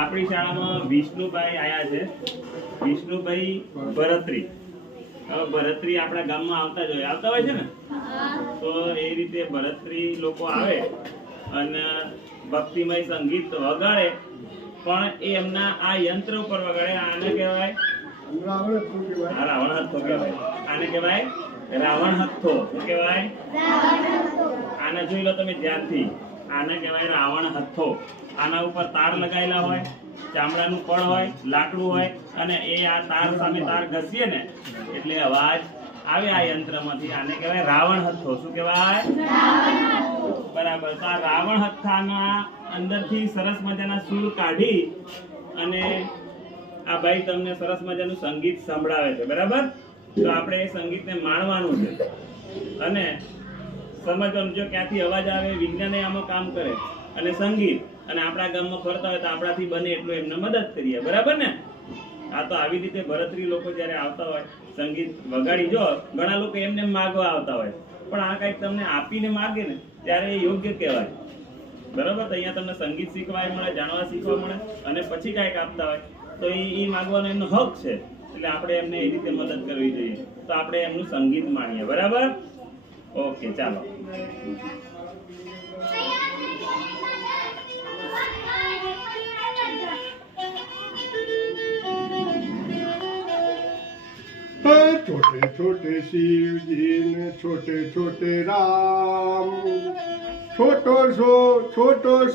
આપણી શાળામાં વિષ્ણુભાઈ આયા છે, વિષ્ણુભાઈ ભરત્રી. હવે ભરત્રી આપણા ગામમાં આવતા હોય છે ને, તો એ રીતે ભરત્રી લોકો આવે અને ભક્તિમય સંગીત વગાડે, પણ એ એમના આ યંત્ર ઉપર વગાડે. આને કહેવાય રાવણ હથ્થો કહેવાય. આને કહેવાય રાવણ હથ્થો. શું કહેવાય? આને જોઈ લો તમે ધ્યાનથી. આને કહેવાય રાવણ હથ્થો. આના ઉપર તાર લગાવેલા હોય, ચામડાનું પડ હોય, લાકડું હોય, અને એ આ તાર સામે તાર ઘસીએ ને એટલે અવાજ આવે આ યંત્રમાંથી. આને કહેવાય રાવણ હથ્થો. શું કહેવાય? બરાબર. તો આ રાવણ હથ્થાના અંદરથી સરસ મજાના સૂર કાઢી અને આ ભાઈ તમને સરસ મજાનું સંગીત સંભળાવે છે. બરાબર. તો આપણે એ સંગીતને માણવાનું છે અને સમજવાનું, જો ક્યાંથી અવાજ આવે, વિજ્ઞાને આમાં કામ કરે, અને સંગીત, અને આપણા ગામમાં ફરતા હોય તો આપણાથી બને એટલું એમને મદદ કરીએ. બરાબર ને? આ તો આવી રીતે ભરત્રી લોકો જ્યારે આવતા હોય, સંગીત વગાડી, જો ઘણા લોકો એમને માગવા આવતા હોય, પણ આ કંઈક તમને આપીને માગે ને ત્યારે એ યોગ્ય કહેવાય. બરાબર. તો અહીંયા તમને સંગીત શીખવા મળે, જાણવા શીખવા મળે, અને પછી કાંઈક આપતા હોય તો એ માગવાનો એમનો હક છે. એટલે આપણે એમને એ રીતે મદદ કરવી જોઈએ. તો આપણે એમનું સંગીત માણીએ. બરાબર? ઓકે, ચાલો. छोटे छोटे शिव जी ने छोटे छोटे राम, छोटो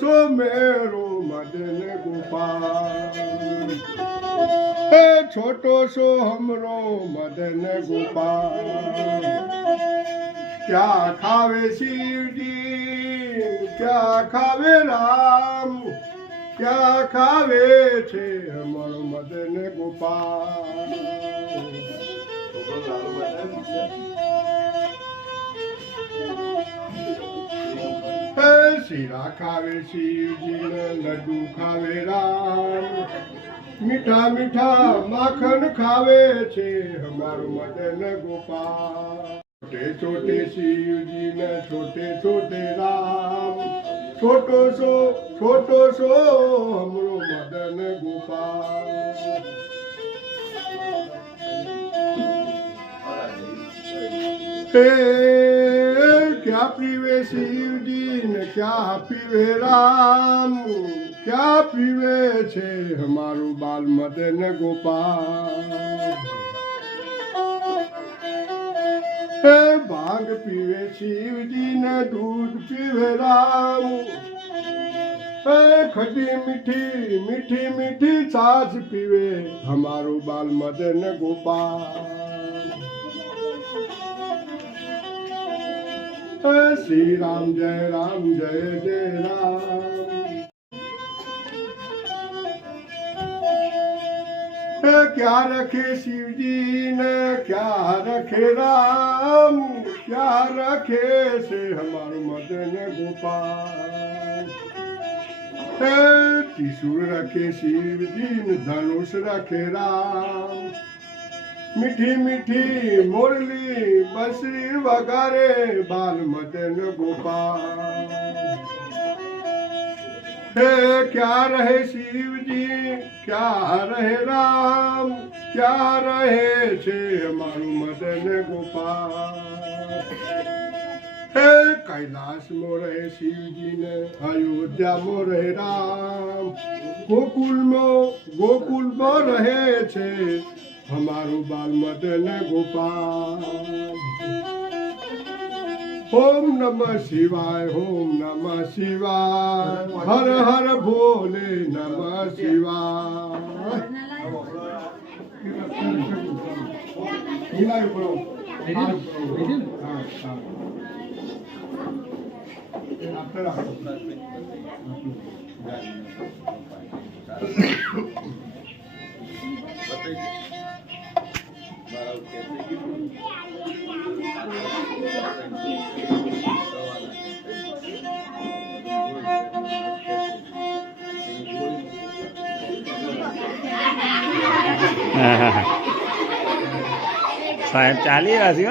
सो मेरो मदन गोपाल, छोटो सो हमरो मदन गोपाल। क्या खावे शिव जी, क्या खावे राम, क्या खावे छे हमरो मदन गोपाल। શીરા ખાવે શિવજી, લડ્ડુ ખાવે રામ, મીઠા મીઠા માખણ ખાવે છે હમારો મદન ગોપાલ। छोटे छोटे शिवजी ने छोटे छोटे राम, छोटो सो हमरो मदन गोपाल। क्या पीवे शिव जी ने क्या पीवे राम, क्या पीवे छे हमारू बाल मदन गोपाल। भांग पीवे शिव जी ने दूध पीवे राम, खटी मीठी मीठी मीठी छाछ पीवे हमारू बाल मदन गोपाल। श्री राम जय जय राम। क्या रखे शिव जी ने क्या रखे राम, क्या रखे से हमारो मदन गोपाल। त्रिशूल रखे शिव जी ने धनुष रखे राम, मीठी मीठी मुरली बंसरी वगारे बाल मदन गोपाल। क्या रहे शिव जी, क्या रहे राम, क्या रहे छे हमारू मदन गोपाल। कैलाश में रहे शिव जी ने, अयोध्या में रहे राम, गोकुल में रहे छे हमारू बाल मदन गोपाल। ओम नमः शिवाय, ओम नमः शिवाय, हर हर भोले नमः शिवाय। સાહેબ ચાલી રહ્યા છે.